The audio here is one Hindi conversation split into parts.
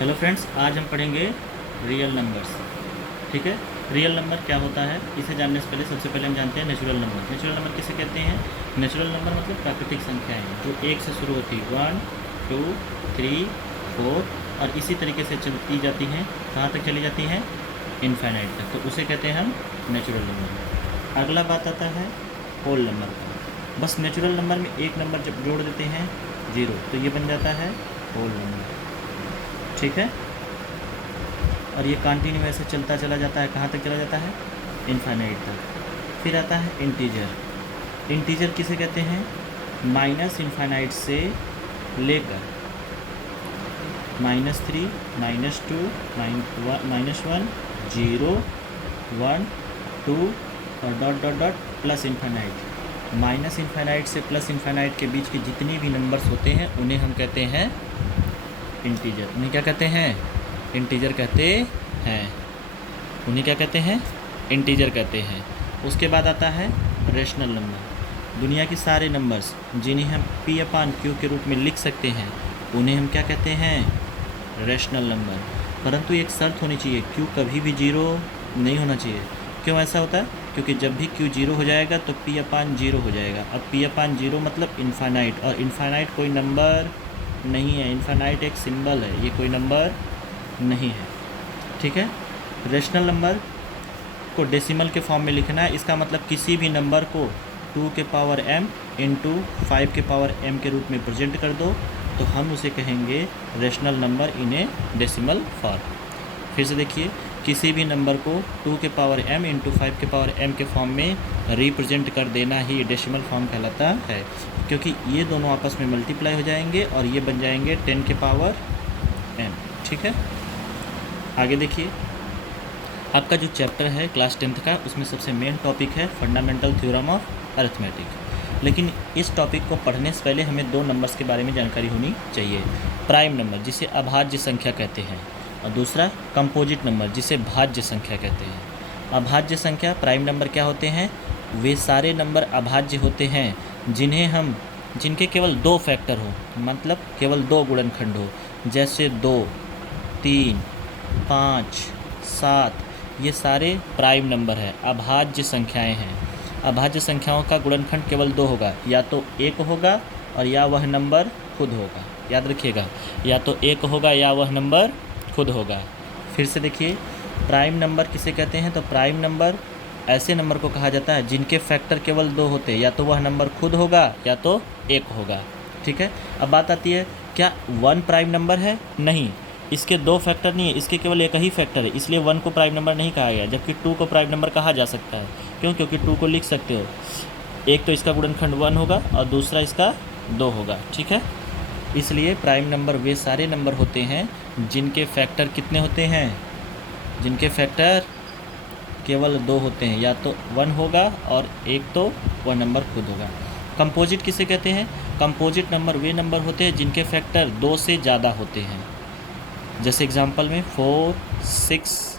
हेलो फ्रेंड्स, आज हम पढ़ेंगे रियल नंबर्स। ठीक है, रियल नंबर क्या होता है इसे जानने से पहले सबसे पहले हम जानते हैं नेचुरल नंबर। नेचुरल नंबर किसे कहते हैं? नेचुरल नंबर मतलब प्राकृतिक संख्याएं जो एक से शुरू होती है, 1 2 3 4 और इसी तरीके से चलती जाती हैं। कहाँ तक चली जाती हैं? इनफाइनाइट तक। तो उसे कहते हैं हम नेचुरल नंबर। अगला बात आता है होल नंबर का। बस नेचुरल नंबर में एक नंबर जब जोड़ देते हैं 0 तो ये बन जाता है होल नंबर। ठीक है, और ये कंटिन्यू ऐसे चलता चला जाता है। कहाँ तक चला जाता है? इनफाइनाइट तक। फिर आता है इंटीजर। इंटीजर किसे कहते हैं? माइनस इनफाइनाइट से लेकर -3 -2 -1 0 1 2 और dot dot dot plus infinite. Minus infinite से प्लस इनफाइनाइट के बीच के जितने भी नंबर्स होते हैं उन्हें हम कहते हैं इंटीजर। उन्हें क्या कहते हैं? इंटीजर कहते हैं। उन्हें क्या कहते हैं? इंटीजर कहते हैं। उसके बाद आता है रेशनल नंबर। दुनिया के सारे नंबर्स जिन्हें हम P/Q के रूप में लिख सकते हैं उन्हें हम क्या कहते हैं? Rational number. परंतु एक शर्त होनी चाहिए, Q कभी भी 0 नहीं होना चाहिए। क्यों ऐसा होता है? क्योंकि जब भी Q 0 हो जाएगा तो P/0 हो जाएगा। अब P/0 मतलब इनफाइनाइट, और इनफाइनाइट कोई नंबर नहीं है। इनफाइनाइट एक सिंबल है, ये कोई नंबर नहीं है। ठीक है, रेशनल नंबर को डेसिमल के फॉर्म में लिखना है। इसका मतलब किसी भी नंबर को 2 के पावर m इंटू 5 के पावर m के रूप में प्रेजेंट कर दो तो हम उसे कहेंगे rational number in A decimal form. फिर से देखिए, किसी भी नंबर को 2 के पावर m इंटू 5 के पावर m के फॉर्म में रिप्रेजेंट कर देना ही डेसिमल फॉर्म कहलाता है, क्योंकि ये दोनों आपस में मल्टीप्लाई हो जाएंगे और ये बन जाएंगे 10 के पावर m। ठीक है, आगे देखिए, आपका जो चैप्टर है क्लास 10th का उसमें सबसे मेन टॉपिक है फंडामेंटल थ्योरम ऑफ अरिथमेटिक। लेकिन इस टॉपिक को पढ़ने से पहले हमें दो नंबर्स के बारे में जानकारी होनी चाहिए। प्राइम नंबर जिसे अभाज्य संख्या कहते हैं, और दूसरा कंपोजिट नंबर जिसे भाज्य संख्या कहते हैं। अभाज्य संख्या प्राइम नंबर क्या होते हैं? वे सारे नंबर अभाज्य होते हैं जिनके केवल 2 फैक्टर हो, मतलब केवल 2 गुणनखंड हो, जैसे 2 3 5 7। ये सारे प्राइम नंबर है, अभाज्य संख्याएं हैं। अभाज्य संख्याओं का गुणनखंड केवल 2 होगा, या तो 1 होगा और या वह नंबर खुद होगा। याद रखिएगा, या तो 1 होगा या वह नंबर खुद होगा। फिर से देखिए, प्राइम नंबर किसे कहते हैं? तो प्राइम नंबर ऐसे नंबर को कहा जाता है जिनके फैक्टर केवल 2 होते हैं, या तो वह नंबर खुद होगा या तो 1 होगा। ठीक है, अब बात आती है, क्या 1 प्राइम नंबर है? नहीं, इसके 2 फैक्टर नहीं है, इसके केवल एक ही फैक्टर है, इसलिए 1 को प्राइम नंबर नहीं कहा गया। जबकि 2 को प्राइम नंबर कहा जा सकता है। क्यों? क्योंकि 2 को लिख सकते हो, एक तो इसका गुणनखंड 1 होगा और दूसरा इसका 2 होगा। ठीक है, इसलिए प्राइम नंबर वे सारे नंबर होते हैं जिनके फैक्टर कितने होते हैं? जिनके फैक्टर केवल 2 होते हैं, या तो 1 होगा और एक तो वह नंबर खुद होगा। कंपोजिट किसे कहते हैं? कंपोजिट नंबर वे नंबर होते हैं जिनके फैक्टर 2 से ज़्यादा होते हैं। जैसे एग्जांपल में 4 6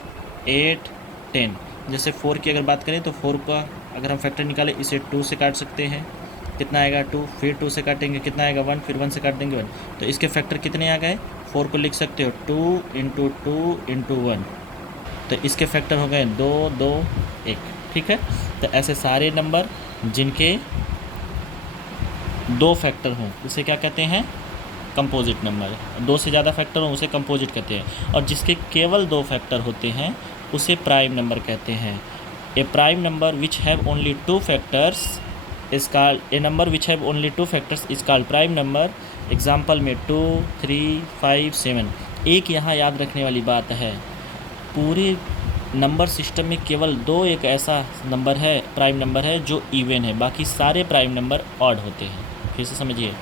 8 10। जैसे 4 की अगर बात करें तो 4 का अगर हम फैक्टर निकालें, इसे 2 से काट सकते हैं, कितना आएगा 2, फिर 2 से काटेंगे कितना आएगा 1, फिर 1 से काट देंगे 1। तो इसके फैक्टर कितने आ गए? 4 को लिख सकते हो 2 इंटू 2 इंटू 1, तो इसके फैक्टर हो गए 2 2 1। ठीक है, तो ऐसे सारे नंबर जिनके 2 फैक्टर हों उसे क्या कहते हैं? Composite number. 2 से ज़्यादा फैक्टर हों उसे कंपोजिट कहते हैं, और जिसके केवल 2 फैक्टर होते हैं उसे प्राइम नंबर कहते हैं। A prime number which have only 2 factors is called, a number which have only 2 factors is called prime number. Example में 2 3 5 7। एक यहाँ याद रखने वाली बात है, पूरे नंबर सिस्टम में केवल 2 एक ऐसा नंबर है, प्राइम नंबर है जो इवन है, बाकी सारे प्राइम नंबर ऑड होते हैं। फिर से समझिए,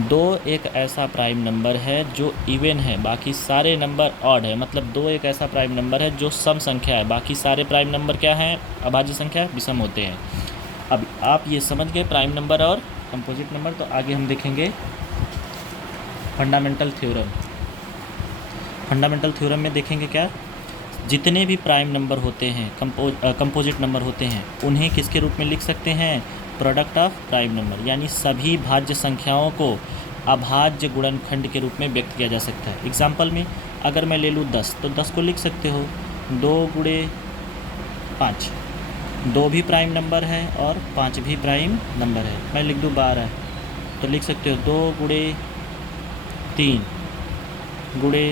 2 एक ऐसा प्राइम नंबर है जो इवन है, बाकी सारे नंबर ऑड है। मतलब 2 एक ऐसा प्राइम नंबर है जो सम संख्या है, बाकी सारे प्राइम नंबर क्या हैं? अभाज्य संख्या, विषम होते हैं। अब आप ये समझ गए प्राइम नंबर और कंपोजिट नंबर। तो आगे हम देखेंगे फंडामेंटल थ्योरम। फंडामेंटल थ्योरम में देखेंगे क्या, जितने भी प्राइम नंबर होते हैं, कंपोजिट नंबर होते हैं, उन्हें किसके रूप में लिख सकते हैं? Product of prime number. यानी सभी भाज्य संख्याओं को अभाज्य गुणनखंड के रूप में व्यक्त किया जा सकता है। एग्जाम्पल में अगर मैं ले लूँ 10, तो 10 को लिख सकते हो 2 गुणे 5, 2 भी प्राइम नंबर है और 5 भी प्राइम नंबर है। मैं लिख दूँ 12, तो लिख सकते हो 2 गुणे 3 गुणे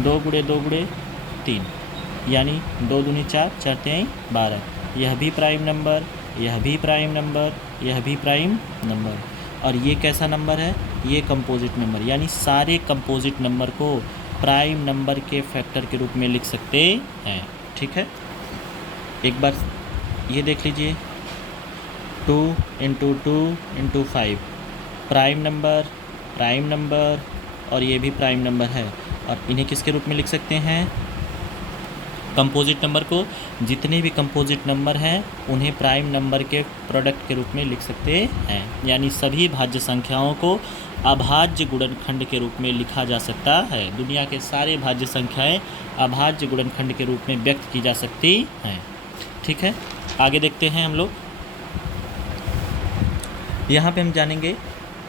2 गुणे 2 गुणे 3, यानी 2 दूनी 4, 4 3 12। यह भी प्राइम नंबर, यह भी प्राइम नंबर, यह भी प्राइम नंबर, और ये कैसा नंबर है? ये कंपोजिट नंबर, यानी सारे कंपोजिट नंबर को प्राइम नंबर के फैक्टर के रूप में लिख सकते हैं। ठीक है, एक बार ये देख लीजिए, 2 × 2 × 5 प्राइम नंबर और ये भी प्राइम नंबर है, और इन्हें किसके रूप में लिख सकते हैं? कंपोजिट नंबर को। जितने भी कंपोजिट नंबर हैं उन्हें प्राइम नंबर के प्रोडक्ट के रूप में लिख सकते हैं, यानी सभी भाज्य संख्याओं को अभाज्य गुणनखंड के रूप में लिखा जा सकता है। दुनिया के सारे भाज्य संख्याएं अभाज्य गुणनखंड के रूप में व्यक्त की जा सकती हैं। ठीक है, आगे देखते हैं हम लोग। यहाँ पे हम जानेंगे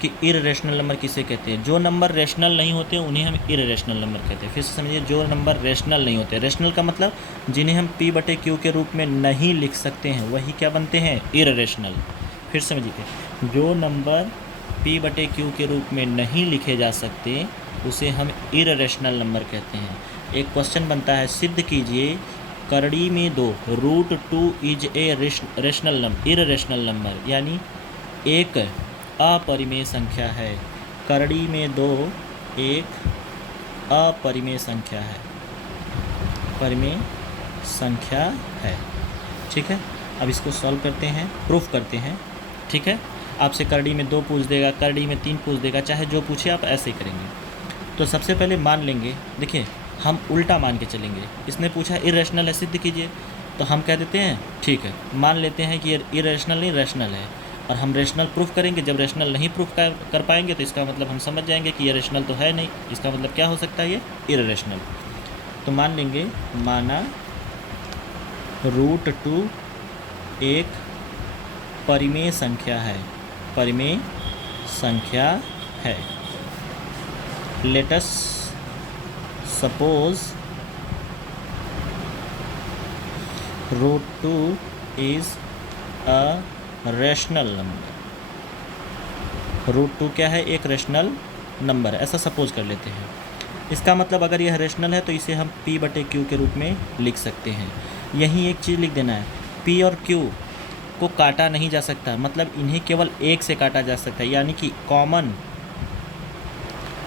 कि इररेशनल नंबर किसे कहते हैं। जो नंबर रेशनल नहीं होते उन्हें हम इररेशनल नंबर कहते हैं। फिर से समझिए, जो नंबर रेशनल नहीं होते, रेशनल का मतलब जिन्हें हम P/Q के रूप में नहीं लिख सकते हैं, वही क्या बनते हैं? इररेशनल। फिर समझिए, जो नंबर P/Q के रूप में नहीं लिखे जा सकते उसे हम इररेशनल नंबर कहते हैं। एक क्वेश्चन बनता है, सिद्ध कीजिए करड़ी में 2 √2 is a rational number, irrational number, यानी एक अपरिमेय संख्या है। करड़ी में 2 एक अपरिमेय संख्या है, परिमेय संख्या है। ठीक है, अब इसको सॉल्व करते हैं, प्रूफ करते हैं। ठीक है, आपसे करड़ी में 2 पूछ देगा, करड़ी में 3 पूछ देगा, चाहे जो पूछे आप ऐसे ही करेंगे। तो सबसे पहले मान लेंगे, देखिए हम उल्टा मान के चलेंगे। इसने पूछा इररेशनल है, सिद्ध कीजिए, तो हम कह देते हैं ठीक है, मान लेते हैं कि ये इररेशनल नहीं रेशनल है, और हम रेशनल प्रूफ करेंगे। जब रेशनल नहीं प्रूफ कर पाएंगे तो इसका मतलब हम समझ जाएंगे कि ये रेशनल तो है नहीं, इसका मतलब क्या हो सकता है? ये इररेशनल। तो मान लेंगे, माना √2 एक परिमेय संख्या है, परिमेय संख्या है। Let us suppose √2 is a rational number. √2 क्या है? एक रेशनल नंबर, ऐसा सपोज कर लेते हैं। इसका मतलब अगर यह रेशनल है तो इसे हम P/Q के रूप में लिख सकते हैं। यहीं एक चीज़ लिख देना है, P और Q को काटा नहीं जा सकता, मतलब इन्हें केवल 1 से काटा जा सकता है, यानी कि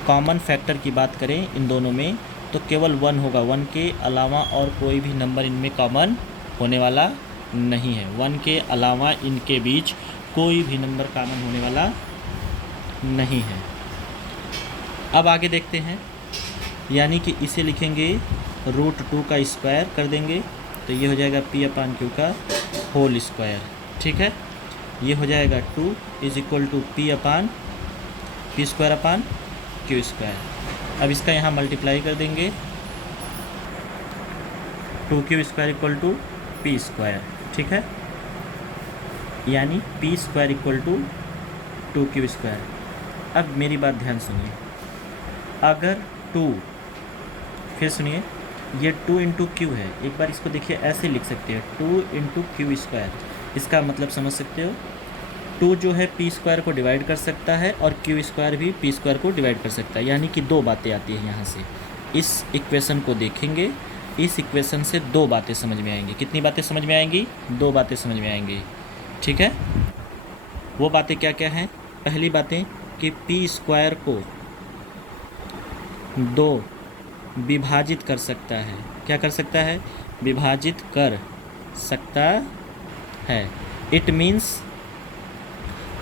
कॉमन फैक्टर की बात करें इन दोनों में तो केवल 1 होगा। 1 के अलावा और कोई भी नंबर इनमें कॉमन होने वाला नहीं है। 1 के अलावा इनके बीच कोई भी नंबर कॉमन होने वाला नहीं है। अब आगे देखते हैं, यानी कि इसे लिखेंगे √2 का स्क्वायर कर देंगे, तो ये हो जाएगा P/Q का होल स्क्वायर। ठीक है, ये हो जाएगा 2 = P/Q²। अब इसका यहाँ मल्टीप्लाई कर देंगे, 2Q² = P²। ठीक है, यानी P² = 2Q²। अब मेरी बात ध्यान सुनिए, अगर 2, फिर सुनिए, ये 2 × Q है, एक बार इसको देखिए ऐसे लिख सकते हैं, 2 × Q²। इसका मतलब समझ सकते हो, 2 जो है P² को डिवाइड कर सकता है और Q² भी P² को डिवाइड कर सकता है, यानी कि 2 बातें आती हैं यहाँ से। इस इक्वेशन को देखेंगे, इस इक्वेशन से 2 बातें समझ में आएंगी। कितनी बातें समझ में आएंगी? 2 बातें समझ में आएंगी। ठीक है, वो बातें क्या क्या हैं? पहली बातें कि P² को 2 विभाजित कर सकता है। क्या कर सकता है? विभाजित कर सकता है। It means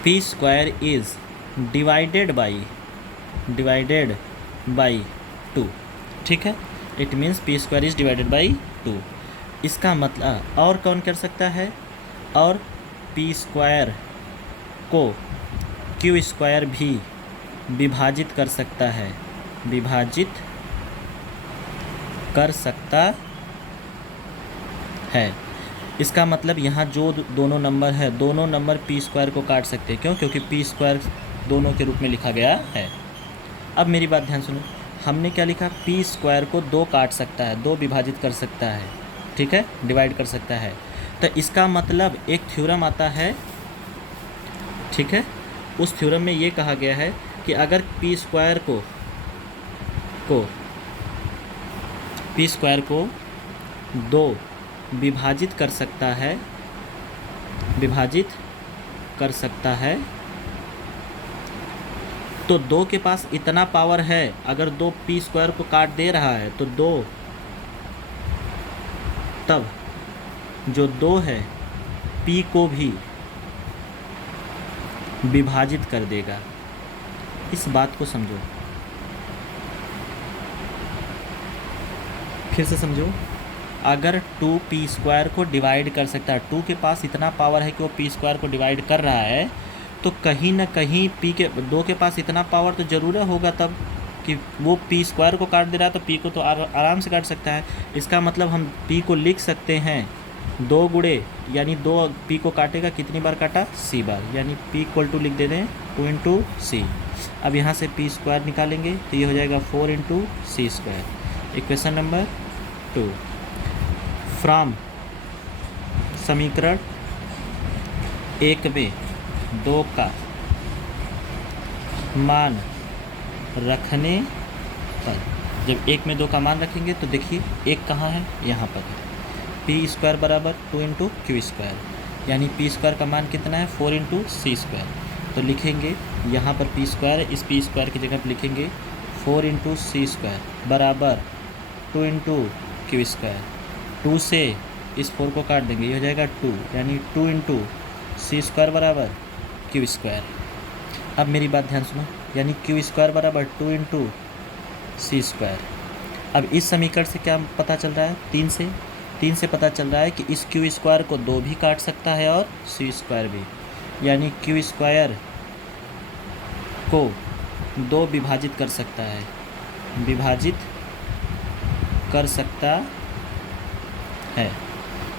P² is divided by 2। ठीक है, it means P² is divided by 2। इसका मतलब और कौन कर सकता है? और P² को Q² भी विभाजित कर सकता है, विभाजित कर सकता है। इसका मतलब यहाँ जो दोनों नंबर है, दोनों नंबर P² को काट सकते हैं। क्यों? क्योंकि P² दोनों के रूप में लिखा गया है। अब मेरी बात ध्यान सुनो, हमने क्या लिखा, पी स्क्वायर को 2 काट सकता है, 2 विभाजित कर सकता है, ठीक है, डिवाइड कर सकता है। तो इसका मतलब एक थ्योरम आता है, ठीक है, उस थ्योरम में ये कहा गया है कि अगर पी स्क्वायर को 2 विभाजित कर सकता है तो 2 के पास इतना पावर है, अगर 2 पी स्क्वायर को काट दे रहा है तो 2, तब जो 2 है पी को भी विभाजित कर देगा। इस बात को समझो, फिर से समझो, अगर 2 पी स्क्वायर को डिवाइड कर सकता है, 2 के पास इतना पावर है कि वो पी स्क्वायर को डिवाइड कर रहा है, तो कहीं ना कहीं 2 के पास इतना पावर तो ज़रूर होगा तब कि वो पी स्क्वायर को काट दे रहा है, तो पी को तो आराम से काट सकता है। इसका मतलब हम पी को लिख सकते हैं 2 गुणे, यानी 2 पी को काटेगा, कितनी बार काटा, सी बार, यानी पी इक्वल टू लिख दे रहे हैं 2 इंटू सी। अब यहाँ से पी स्क्वायर निकालेंगे तो ये हो जाएगा 4 into C square. Equation number 2, from समीकरण 1 में 2 का मान रखने पर, जब 1 में 2 का मान रखेंगे तो देखिए 1 कहाँ है, यहाँ पर है, पी स्क्वायर बराबर 2 इंटू क्यू स्क्वायर, यानी पी स्क्वायर का मान कितना है 4 इंटू सी स्क्वायर। तो लिखेंगे यहाँ पर पी स्क्वायर है, इस पी स्क्वायर की जगह पर लिखेंगे 4 इंटू सी स्क्वायर बराबर 2 इंटू क्यू स्क्वायर। 2 से इस 4 को काट देंगे, ये हो जाएगा 2, यानी 2 इंटू सी स्क्वायर बराबर क्यू स्क्वायर। अब मेरी बात ध्यान सुनो, यानी क्यू स्क्वायर बराबर 2 इंटू सी स्क्वायर। अब इस समीकरण से क्या पता चल रहा है, 3 से पता चल रहा है कि इस क्यू स्क्वायर को 2 भी काट सकता है और सी स्क्वायर भी, यानी क्यू स्क्वायर को 2 विभाजित कर सकता है,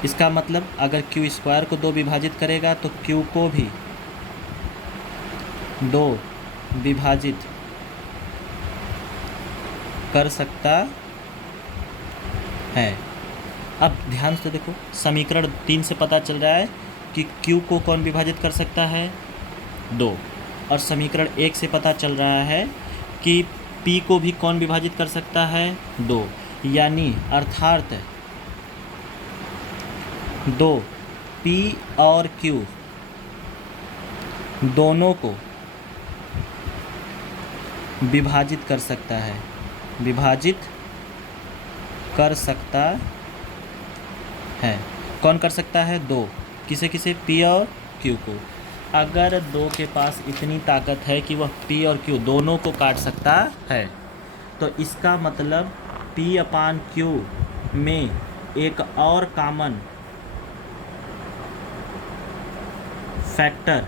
इसका मतलब अगर क्यू स्क्वायर को 2 विभाजित करेगा तो क्यू को भी 2 विभाजित कर सकता है। अब ध्यान से देखो, समीकरण 3 से पता चल रहा है कि Q को कौन विभाजित कर सकता है, 2, और समीकरण 1 से पता चल रहा है कि P को भी कौन विभाजित कर सकता है, 2, यानी अर्थात 2 P और Q दोनों को विभाजित कर सकता है, कौन कर सकता है, 2, किसे P और Q को। अगर 2 के पास इतनी ताकत है कि वह P और Q दोनों को काट सकता है, तो इसका मतलब P अपान Q में एक और कॉमन फैक्टर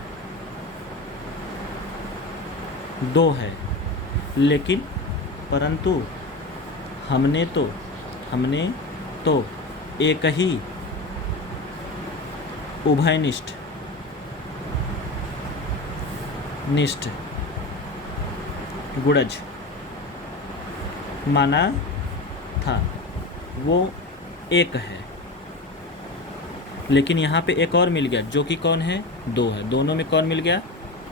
2 है, लेकिन परंतु हमने तो एक ही उभयनिष्ठ गुणज माना था, वो 1 है, लेकिन यहाँ पे एक और मिल गया जो कि कौन है, 2 है। दोनों में कौन मिल गया,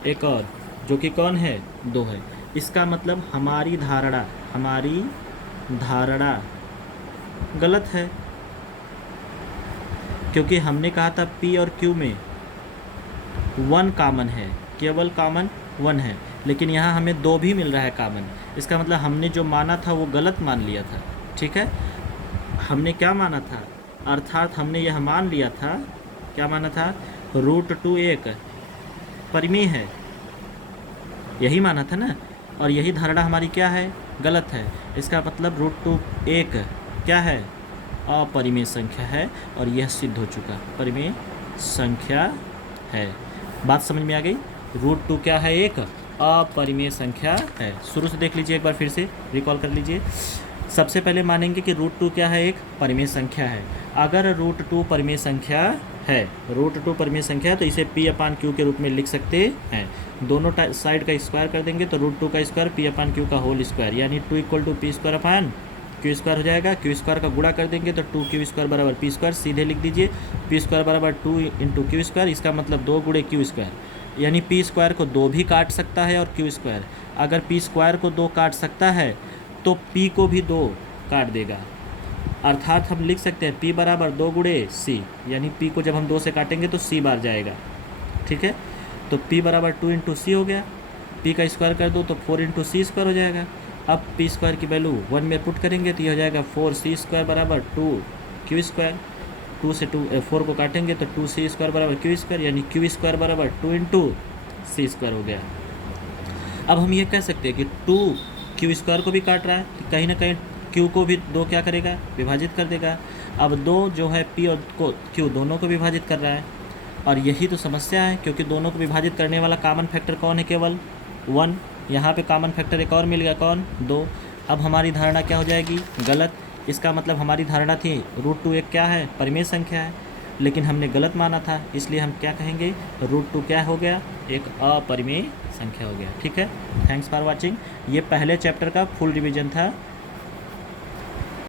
एक और, जो कि कौन है, 2 है। इसका मतलब हमारी धारणा गलत है, क्योंकि हमने कहा था P और Q में 1 कॉमन है, केवल कॉमन 1 है, लेकिन यहाँ हमें 2 भी मिल रहा है कॉमन। इसका मतलब हमने जो माना था वो गलत मान लिया था, ठीक है। हमने क्या माना था, अर्थात हमने यह मान लिया था, क्या माना था, √2 एक परिमेय है, यही माना था ना, और यही धारणा हमारी क्या है, गलत है। इसका मतलब √2 एक क्या है, अपरिमेय संख्या है, और यह सिद्ध हो चुका, परिमेय संख्या है। बात समझ में आ गई, √2 क्या है, एक अपरिमेय संख्या है। शुरू से देख लीजिए एक बार, फिर से रिकॉल कर लीजिए। सबसे पहले मानेंगे कि √2 क्या है, एक परिमेय संख्या है। अगर √2 परिमेय संख्या है, √2 परिमेय संख्या है तो इसे P/Q के रूप में लिख सकते हैं। दोनों साइड का स्क्वायर कर देंगे तो √2 का स्क्वायर P/Q का होल स्क्वायर, यानी 2 = P² हो जाएगा। Q² का गुणा कर देंगे तो 2Q² बराबर P², सीधे लिख दीजिए P² बराबर 2 × Q², इसका मतलब 2 × Q², यानी P² को 2 भी काट सकता है और Q²। अगर P² को 2 काट सकता है तो P को भी 2 काट देगा, अर्थात हम लिख सकते हैं P बराबर 2 × C, यानी P को जब हम 2 से काटेंगे तो C बार जाएगा। ठीक है, तो P बराबर 2 × C हो गया। P का स्क्वायर कर दो तो 4 × C² हो जाएगा। अब P² की वैल्यू 1 में पुट करेंगे तो ये हो जाएगा 4C² बराबर 2Q²। 2 से 4 को काटेंगे तो 2C² बराबर Q², यानी Q² बराबर 2 × C² हो गया। अब हम ये कह सकते हैं कि 2Q² को भी काट रहा है, तो कहीं ना कहीं Q को भी 2 क्या करेगा, विभाजित कर देगा। अब 2 जो है P और Q दोनों को विभाजित कर रहा है, और यही तो समस्या है, क्योंकि दोनों को विभाजित करने वाला कॉमन फैक्टर कौन है, केवल 1। यहाँ पे कॉमन फैक्टर एक और मिल गया, कौन, 2। अब हमारी धारणा क्या हो जाएगी, गलत। इसका मतलब हमारी धारणा थी √2 एक क्या है, परिमेय संख्या है, लेकिन हमने गलत माना था, इसलिए हम क्या कहेंगे, √2 क्या हो गया, एक अपरिमेय संख्या हो गया। ठीक है, थैंक्स फॉर वाचिंग। ये पहले चैप्टर का फुल रिवीजन था।